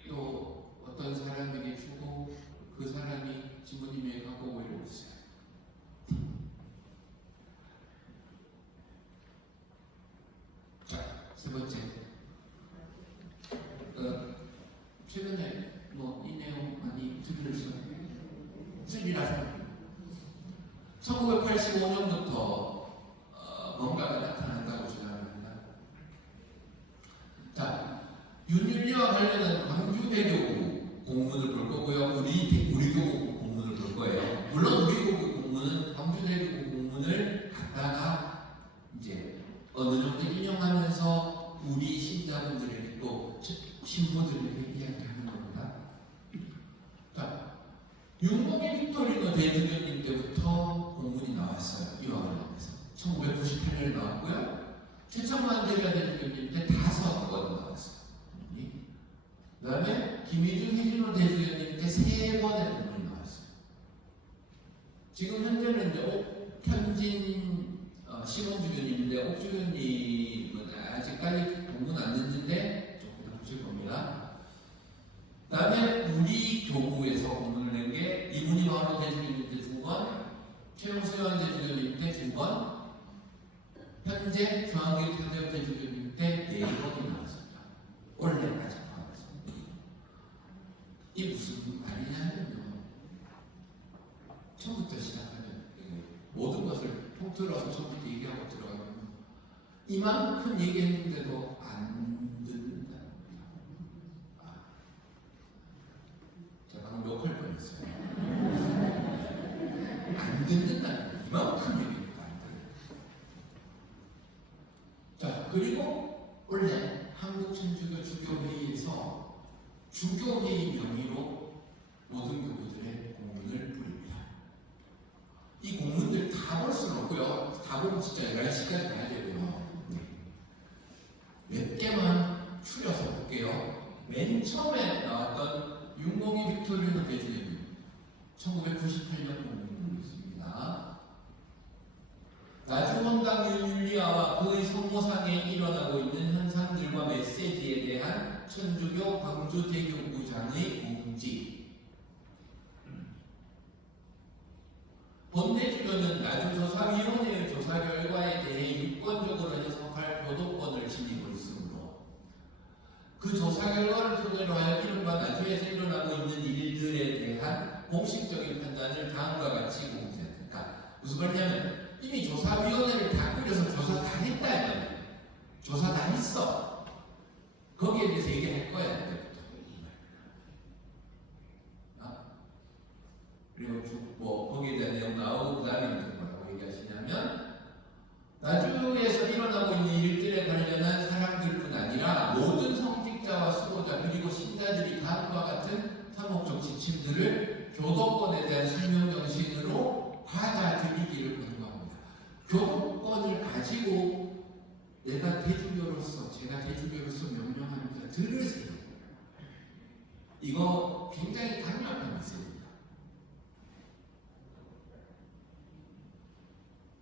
또 어떤 사람에게 주고 그 사람이 지모님에게 갖고 오고 이러고 있어요. 세 번째, 최근에 이 내용 많이 들으셨어요. 슬비라서 1985년부터 뭔가가 나타난다고 주장합니다. 자, 윤율리와 관련한 광주대교구 공문을 볼 거고요. 우리 교구 공문을 볼 거예요. 물론 우리 교구 공문은 광주대교구 공문을 갖다가 이제 어느 정도 인용하면서 우리 신자분들에게 또 신부들에게 이야기하는 겁니다. 자, 윤봉의 빅토리노 대주교님 때부터 공문이 나왔어요. 이와 관련해서 1998년에 나왔고요. 최청만 대주교님 때 5건 나왔어요. 그 다음에 김희중 혜진호 대주교님 때 3번의 공문이 나왔어요. 지금 현재는 이제 옥현진 시원주교님인데 옥주교님은 아직까지 공문 안 냈는데 조금 더 보실 겁니다. 그 다음에 우리 교구에서 공문을 낸 게 이문희 마로 대주교님 때 2번, 최영수연 대주교님 때 2번, 현재 중앙교육 대대협 대주교님 때 4번이 나왔습니다. 올해까지 나왔습니다. 이 무슨 말이냐면요. 처음부터 시작하면 모든 것을 통틀어서 처음부터 얘기하고 들어가면 이만큼 얘기했는데도 안 듣는다. 제가 방금 욕할 뻔했어요. 안 듣는다는 이만큼 얘기했는데 안 들어요. 자, 그리고 원래 한국천주교 주교회의에서 주교회의 명의로 모든 교구들의 공문을 뿌립니다. 이 공문들 다 볼 수는 없고요. 다 보면 진짜 11시까지 가야 되고요. 몇 개만 추려서 볼게요. 맨 처음에 나왔던 윤봉희 빅토리노 대주교님 1998년 공문이 있습니다. 나주원당 율리아와 그의 성모상에 일어나고 있는 현상들과 메시지에 대한 천주교 광주대교구장의 공지. 본대주교는 나주조사위원회의 조사 결과에 대해 유권적으로 해석할 교도권을 지니고 있으므로 그 조사 결과를 토대로 하여 이른바 나주에서 일어나고 있는 일들에 대한 공식적인 판단을 다음과 같이 공지합니다. 그러니까 무슨 말이냐면 이미 조사위원회를 다 꾸려서 조사 다 했다. 조사 다 했어. 거기에 대해서 얘기할 거야. 그때부터. 그리고 거기에 대한 내용 나오고 그 다음에 뭐라고 얘기하시냐면 나주에서 일어나고 있는 일들에 관련한 사람들뿐 아니라 모든 성직자와 수고자 그리고 신자들이 다음과 같은 상업적 지침들을 교도권에 대한 설명 정신으로 받아들이기를 권고합니다. 교도권을 가지고 내가 대주교로서 제가 대주교로서 명령합니다. 들으세요. 이거 굉장히 강력한 메시지입니다.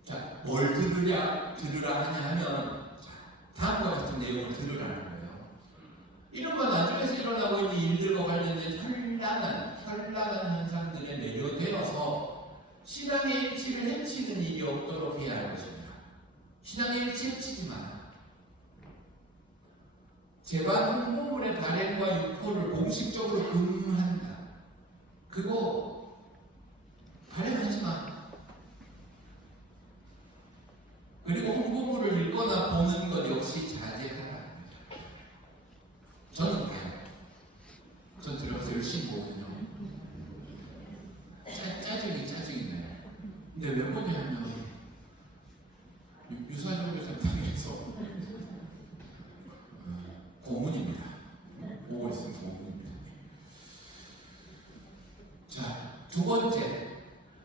자, 뭘 들으라 하냐 하면 다음과 같은 내용을 들으라는 거예요. 이른바 나중에서 일어나고 있는 일들과 관련된 현란한 현상들에 매료되어서 신앙의 일치를 해치는 일이 없도록 해야 할 것입니다. 신앙의 일치 해치지 마. 제반 홍보물의 발행과 유포를 공식적으로 금한다. 그거 발행하지 마. 그리고 홍보물을 읽거나 보는 것 역시 자제하라. 저는 그래요. 전 들어가서 열심히 보거든요. 짜증이 나요. 근데 왜 보냐면 유사정교 전당에서 고문입니다. 보고 있으면 고문입니다. 자, 두 번째.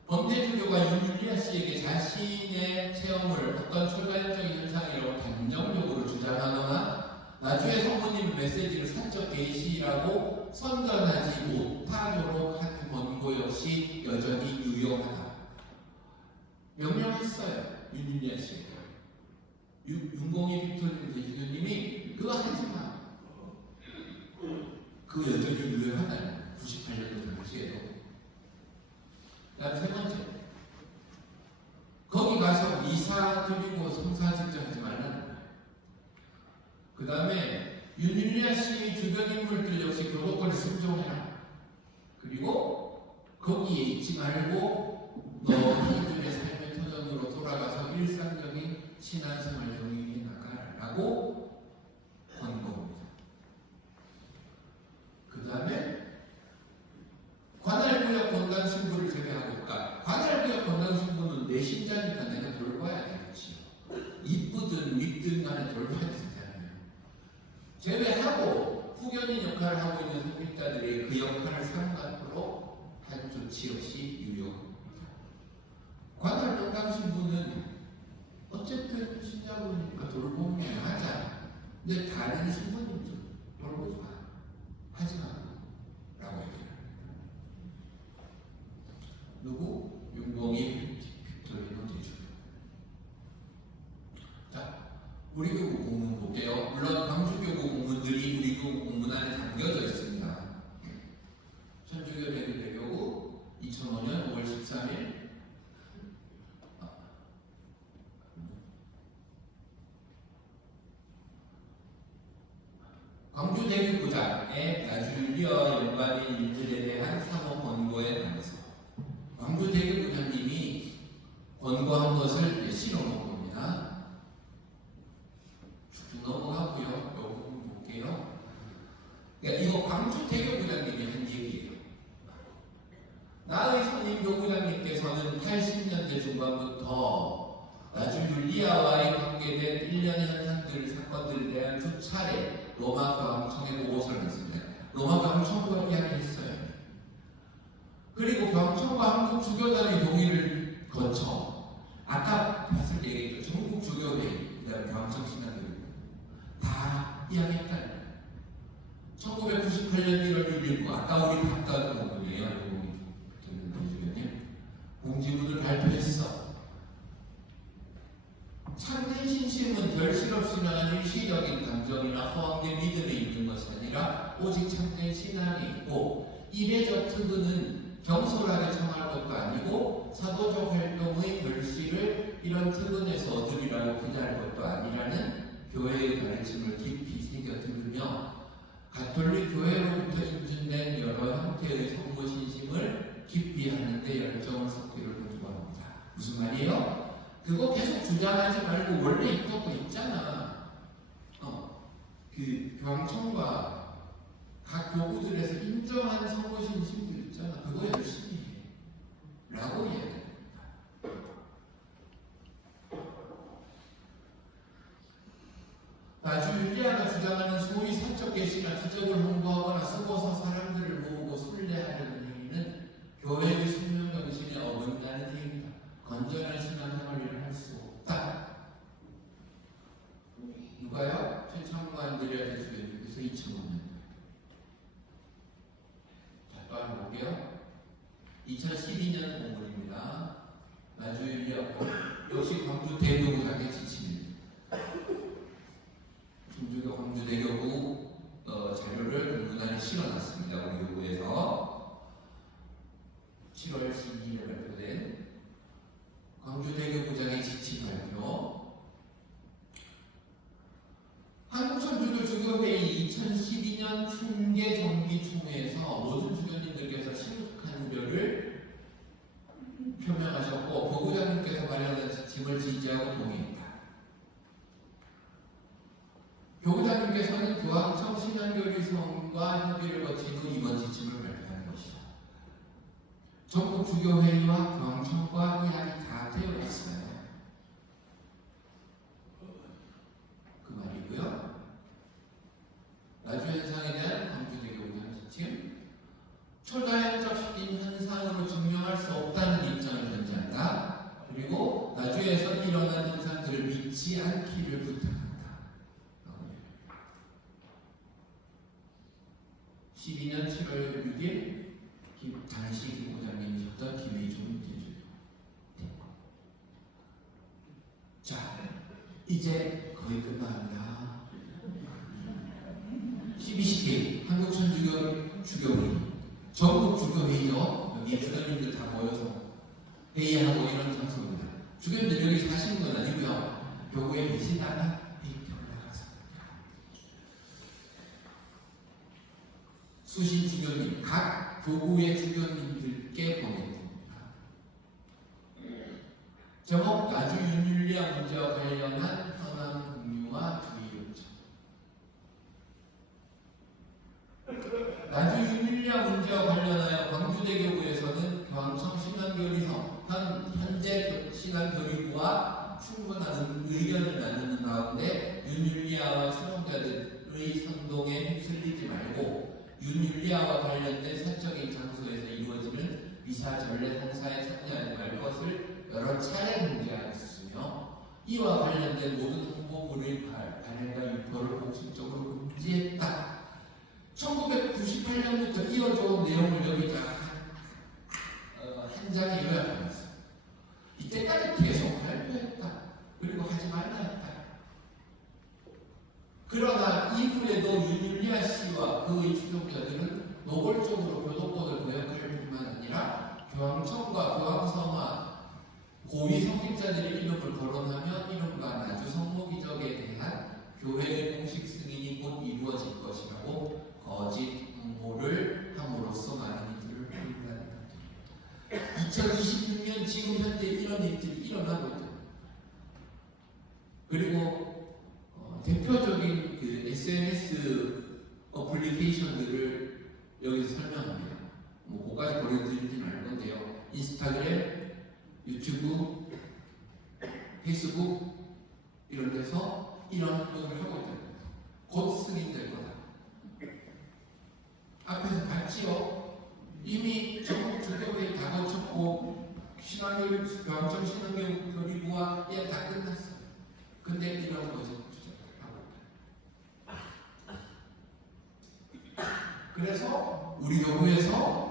범대주교가 윤리아 씨에게 자신의 체험을 어떤 출발적인 현상이라고 단정적으로 주장하거나 나주의 성모님의 메시지를 사적 계시라고 선전하지 못하도록 한 권고 역시 여전히 유용하다. 명령했어요. 윤리아 씨가. 윤봉희 빅토리노 대주교님이 그거 하지 마. 그 여전히 유용하다. 98년도 당시에도. 그 다음 세 번째, 거기 가서 미사 드리고 성사 직전하지 말라는 거예요. 그 다음에 윤리아 씨 주변 인물들 역시 교도권을 순종해라. 그리고 거기에 있지 말고 너 너희들의 삶의 터전으로 돌아가서 일상적인 신앙생활을 영위해 나가라고 권고합니다. 그 다음에 관할구역 건강 신부를 제외하고 있다. 관할구역 건강 신부는 내 신자니까 내가 돌봐야 되겠지요. 이쁘든 밉든 간에 돌봐야 되잖아요. 제외하고 후견인 역할을 하고 있는 성직자들이 그 역할을 삼가도록 한 조치 없이 유효합니다. 관할동 신부는 어쨌든 신자분이니까 돌보면 하자. 근데 다른 신부님도 돌보지 마. 하지 마. 라고 얘기합니다. 누구? 윤봉이 빅토리노 대주. 자, 우리 교구 공문 볼게요. 물론 광주교구 공문들이 우리 교구 공문 안에 담겨져 있습니다. 천주교 대교구 2005년 5월 13일 광주대교구장의 나주율리와 연관인 일들에 대한 사모 권고에 관해서 광주대교구장님이 권고한 것을 실어놓은 겁니다. 쭉 넘어가고요. 요 부분 볼게요. 그러니까 이거 광주대교구장님이 한 얘기예요. 나의 선임 교구장님께서는 80년대 중반부터 나주율리아와의 관계된 일련의 현상들, 사건들에 대한 두 차례 로마 교황청에 보고서를 냈습니다. 로마 교황청과 이야기했어요. 그리고 교황청과 한국 주교단의 동의를 거쳐 아까 봤을 때 얘기했죠. 전국 주교회의, 그다음에 교황청 신학교회 다 이야기했다. 1998년 1월 1일 아까 우리 봤던 부분이에요. 공지문을 발표했어. 참된 신심은 결실 없으면 일시적인 감정이나 허황된 믿음에 있는 것이 아니라 오직 참된 신앙이 있고 이례적 특은은 경솔하게 청할 것도 아니고 사도적 활동의 결실을 이런 특은에서 얻으리라고 기대할 것도 아니라는 교회의 가르침을 깊이 새겨들으며 가톨릭 교회로부터 인준된 여러 형태의 성모 신심을 깊이 하는데 열정을 쏟기를 권고합니다. 무슨 말이에요? 그거 계속 주장하지 말고 원래 있던 거 있잖아. 그 교황청과 각 교구들에서 인정한 성모 신심들 있잖아. 그거 열심히 해. 라고 이야기합니다. 나주율리아가 주장하는 소위 사적 계시나 기적을 홍보하거나 쓰고서 사람들을 모으고 순례하려는 행위는 교회의 숙명 정신에 어긋나는 행위다. 건전한 신앙생활을 할 수 없다. 누가요? 최창과 안드레아 대주교님께서 2005년. 자, 또 한번 볼게요. 2012년 공문입니다. 나주율리아 역시 광주 대교구장의 지침입니다. 중주교 광주대교구 자료를 공문안에 실어놨습니다. 우리 교구에서 7월 12일에 발표된 광주대교구장의 지침 발표. 한국천주교 주교회의 2012년 총계 정기 총회에서 모든 주교님들께서 심각한 우려를 표명하셨고 교구장님께서 발언한 지침을 지지하고 동의했다. 교구장님께서는 교황청 신앙교리성과 협의를 거친 후 이번 지침을 발표한 것이다. 전국 주교회의와 교황청과 이야기 다 되어 있어요. 그 말이고요. 나주현상에 대한 광주대교구장 지침. 초자연적인 현상으로 증명할 수 없다는 입장을 견지한다. 그리고 나주에서 일어난 현상들을 믿지 않기를 부탁한다. 12년 7월 6일 당시 교구장님이셨던 김의중 대주교. 자, 이제 거의 끝납니다. 12시기 한국천주교 주교회의, 전국 주교회의요. 여기 주교님들 다 모여서 회의하고 이런 장소입니다. 주교님들 여기 사시는 건 아니고요. 교구에 계시다가 수신 주교님, 각 교구의 주교님들께 보냅니다. 제목 나주율리아 문제와 관련한 현황 공유와 주의 요청. 나주율리아 문제와 관련하여 광주대교구에서는 교황청 신앙교리성 현재 신앙교리부와 충분한 의견을 나누는 가운데 윤율리아와 수용자들의 선동에 휩쓸리지 말고 윤율리아와 관련된 사적인 장소에서 이루어지는 이사 전례 선사에 참여하지 말 것을 여러 차례 문제하였으며 이와 관련된 모든 홍보물의 발행과 유포를 공식적으로 금지했다. 1998년부터 이어져 온 내용을 여기다 한 장에 요약하면서 이때까지 계속 발표했다. 그리고 하지 말라 했다. 그러나 이후에도 윤율리아 씨와 그의 추종자들은 노골적으로 교도권을 거역할 뿐만 아니라 교황청과 교황성화 고위 성직자들의 이름을 거론하며 이른바 나주 성모기적에 대한 교회의 공식 승인이 곧 이루어질 것이라고 거짓 홍보를 함으로써 많은 이들을 혼란하게 2026년 지금 현재 이런 일들이 일어나고 있다. 그리고 대표적인 그 SNS 어플리케이션들을 여기서 설명합니다. 뭐 그까지 보여드리진 않을 건데요. 인스타그램, 유튜브, 페이스북 이런 데서 이런 것을 하고 있다. 곧 승인될 거다. 앞에서 봤지요? 이미 전국 주교회에 다 거쳤고 신앙교육, 교황청 신앙교육 교리부와 다 끝났어. 근데 이런 것을 주장하고 있다. 그래서 우리 교구에서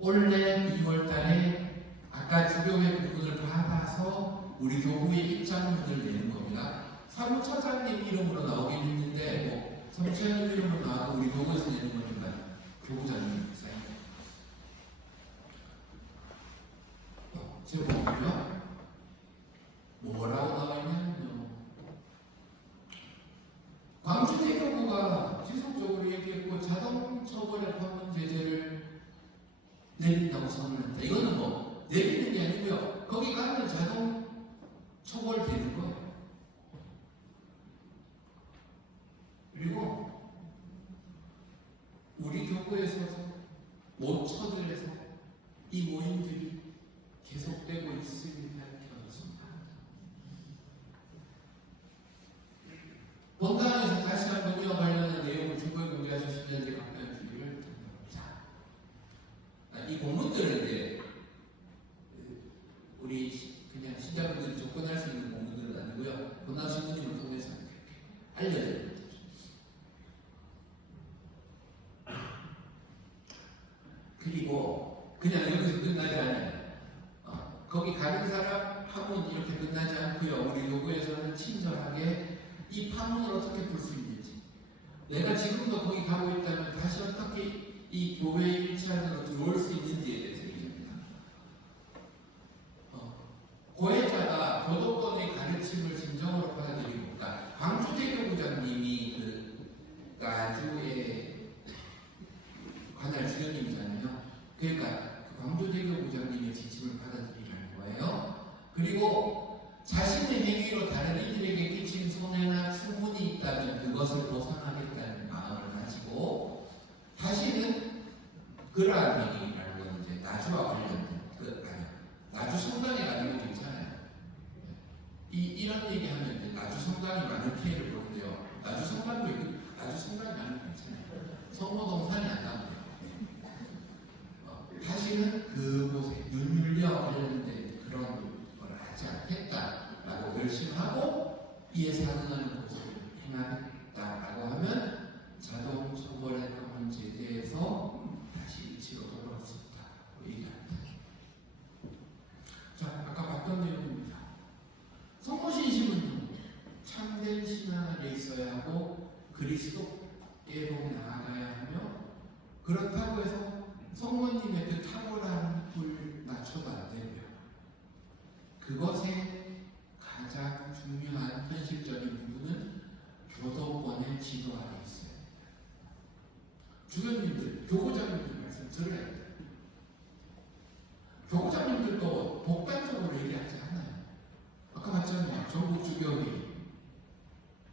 올해 2월달에 아까 주교회 부분을 받아서 우리 교구의 입장문을 내는 겁니다. 사무처장님 이름으로 나오긴 했는데 뭐 성시현 이름으로 나와도 우리 교구에서 내는 거니까 교구장님 사인. 제목은요. 뭐라고 나와 있냐면요. 광주대교구가 지속적으로 얘기했고 자동 처벌의 판문 제재를 내린다고 선언했다. 이거는 뭐 내리는 게 아니고요. 거기 가면 자동 처벌되는 거예요. 그리고 우리 교구에서 모처들에서 이 모임들이 계속되고 있음을 밝혀졌습니다. 본당에서 다시 한번 이와 관련한 내용을 중고에 공개하셨으면 각별 주의를 드립니다. 이 공문들은 이제 우리 그냥 신자분들이 접근할 수 있는 공문들은 아니고요. 본당 신부님을 통해서 알려드립니다. 그리고 그냥 여기서 끝나지 않아요. 거기 가는 사람 파문 이렇게 끝나지 않고요. 우리 요구에서는 친절하게 이 파문을 어떻게 풀 수 있는지, 내가 지금도 거기 가고 있다면 다시 어떻게 이 교회 일치 안으로 들어올 수 있는지에 대해서 얘기합니다. 고해자가 교도권의 가르침을 진정으로 받아들이고, 그러니까 광주대교구장님이 그 나주의 관할 주연님이잖아요. 그러니까 광주대교구장님의 지침을 받아들이라는 거예요. 그리고 자신의 행위로 다른 이들에게 끼친 손해나 충분이 있다면 그것을 보상하겠다는 마음을 가지고 다시는 그러한 행위라는 건 이제 나주와 관련된 나주 성당에 가는 것도 있잖아요. 이런 얘기하면 이제 나주 성당이 많은 피해를 보는데요. 나주 성당도 있고 나주 성당이 많은 거 있잖아요. 성모동산이 안 나오고요. 다시는 그곳에 윤율리와 관련된 그런 걸 하지 않겠다라고 결심하고 이에 상응하는 것을 행하겠다라고 하면 자동 처벌의 판문 제재에서 다시 이치로 돌아올 수 있다고 얘기합니다. 자, 아까 봤던 내용입니다. 성모신심은 참된 신앙 안에 있어야 하고 그리스도께로 나아가야 하며, 그렇다고 해서 성모님의 그 탁월한 불 낮춰도 안 되고요. 그것의 가장 중요한 현실적인 부분은 교도권의 지도 아래 있어요. 주교님들, 교구장님들 말씀 들어야 돼요. 교구장님들도 독단적으로 얘기하지 않아요. 아까 봤잖아요. 전국 주교회,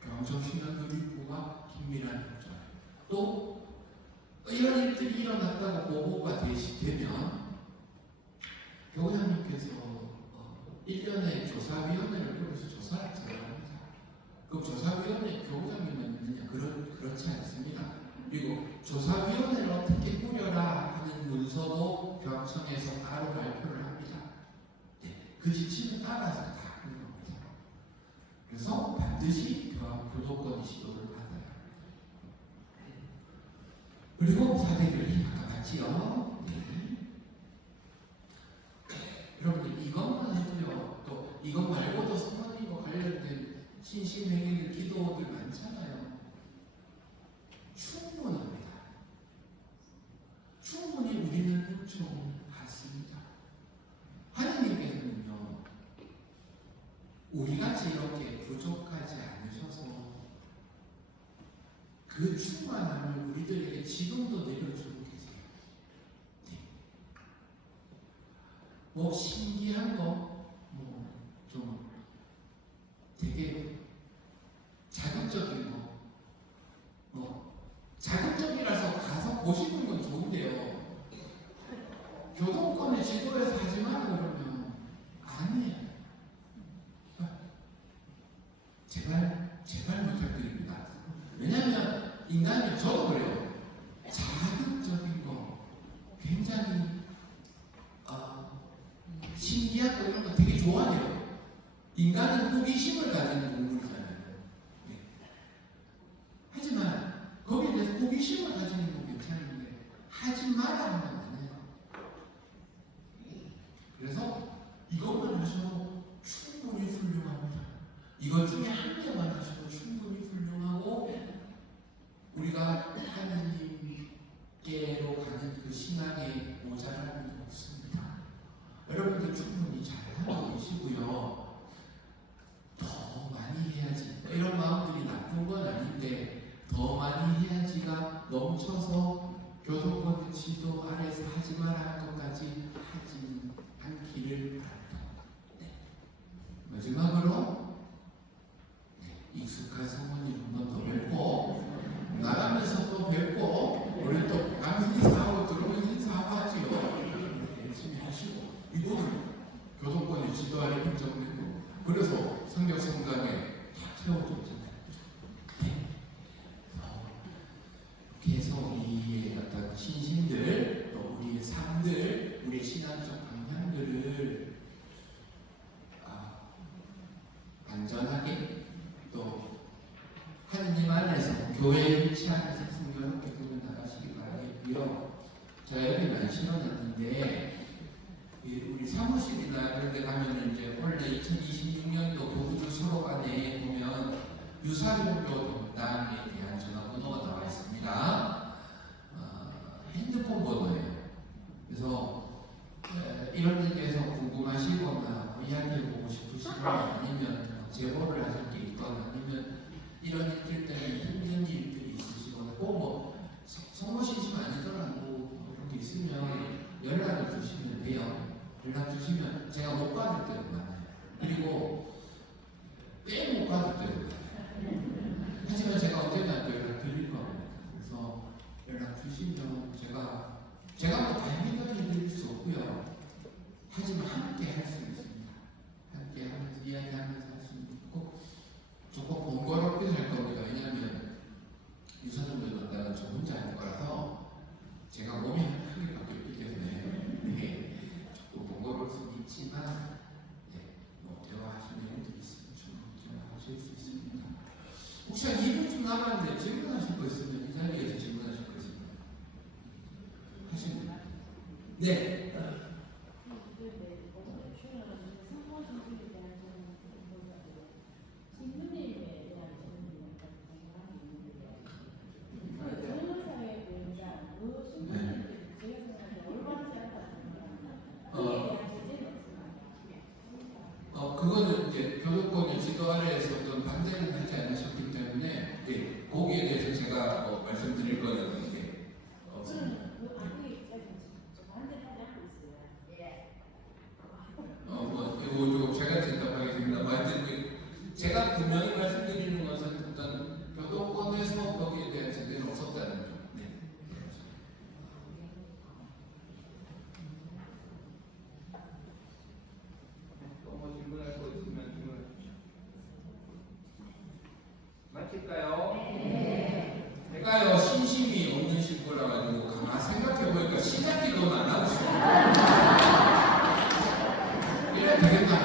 교황청 신앙교육부와 긴밀한 협조. 또 이런 일들이 일어났다고 보고가 되면 교구장님께서 1년에 조사위원회를 꾸려서 조사를 들어갑니다. 그 조사위원회 교구장님은 있느냐? 그렇지 않습니다. 그리고 조사위원회를 어떻게 꾸려라 하는 문서도 교황청에서 그 지침에 따라서 다 하는 겁니다. 그래서 반드시 교도권 지도를 받아야 합니다. 그리고 사대결이 아까 봤지요? 네. 여러분들 이것만 해도요. 또 이것 말고도 성모님과 관련된 신심행위들 기도들 많잖아요. 충분합니다. 충분히 우리는 요청 받습니다. 하나님께서는요, 우리같이 이렇게 부족하지 않으셔서 그 충만함을 우리들에게 지금도 내려주고 계세요. 네. 뭐 신기한 거, 좀 되게 자극적인 거, 자극적이라서 가서 보시는 건 좋은데요. 교동권의 지도에서 하지 마 그러면 아니에요. 제발 부탁드립니다. 왜냐하면 인간이 저도 그래요. 자극적인 거 굉장히 신기한 거 이런 거 되게 좋아해요. 인간은 호기심을 가지는 동물이잖아요. 네. 하지만 거기에 대해서 호기심을 가지는 건 괜찮은데 하지 마라 하면 안 해요. 그래서 이것만 하셔도 충분히 훌륭합니다. 이것 중에 한 개만 하셔도 충분히 훌륭하고 우리가 하나님께로 가는 그 신앙에 모자람이 없습니다. 여러분들 충분히 잘하고 계시고요. 더 많이 해야지. 이런 마음들이 나쁜 건 아닌데 더 많이 해야지가 넘쳐서 교도권 지도 아래서 하지 마라 할 것까지 하지 않기를 바랍니다. 네. 마지막으로 익숙한 성모님 한 번 더 뵙고 나가면서 또 뵙고 우리 또 가면 인사하고 들어오면 인사하고 하지요. 열심히 하시고 이분을 교도권의 지도 아래 인정되고 그래서 성경성당에 다 태워줬잖아요. 네. 계속 우리의 어떤 신심들 또 우리의 삶들 우리의 신앙적 방향들을 안전하게 또 하느님 안에서 교회 위치 안에서 순결하게 두고 나가시기 바라겠고요. 제가 여기 많이 실어놨는데 우리 사무실이나 이런 데 가면 이제 원래 2026년도 교구주 서로간에 보면 유사종교 동당에 대한 전화번호가 나와 있습니다. 핸드폰 번호예요. 그래서 이런 분께서 궁금하시거나 이야기해보고 싶으시거나 아니면 제보를 하실 게 있거나 아니면 이런 일들 때문에 힘든 일들이 있으시거나 꼭 성모신심 아니더라도 그런 게 있으면 연락을 주시면 돼요. 연락 주시면 제가 못 받을 때도 많아요. 그리고 꽤 못 받을 때도 많아요. 하지만 제가 언젠가 또 연락 드릴 겁니다. 그래서 연락 주시면 제가 뭐 다행히 드릴 수 없고요. 하지만 함께 할 수 있습니다. 함께 하면서 이야기하면서 할 수 있고 조금 번거롭게 할 겁니다. 왜냐하면 유사정도 전당은 저 혼자 할 거라서 제가 몸이 크게 바뀌었기 때문에 조금 번거로울 수 있지만 뭐 대화하시는 내용들이 있으면 충분히 대화하실 수 있습니다. 혹시 한 2분 좀 남았는데 질문하실 거 있으면 이 자리에서 질문하실 거 있으면 하시면 네. 그거는 이제 교도권의 지도 아래에서 어떤 반대를 하지 않으셨기 때문에 거기에 대해서 제가 말씀드릴 거는 없습니다. 이거 제가 대답하겠습니다. 완전히 제가 분명히 말씀드리는 것은 어떤 교도권에서 거기에 대한 제재는 없었다는 점. 마칠까요? 네. 제가요 신심이 없는 신부라 가지고 가만 생각해 보니까 시작 기도는 안 하고 싶어요. 이래 되겠나?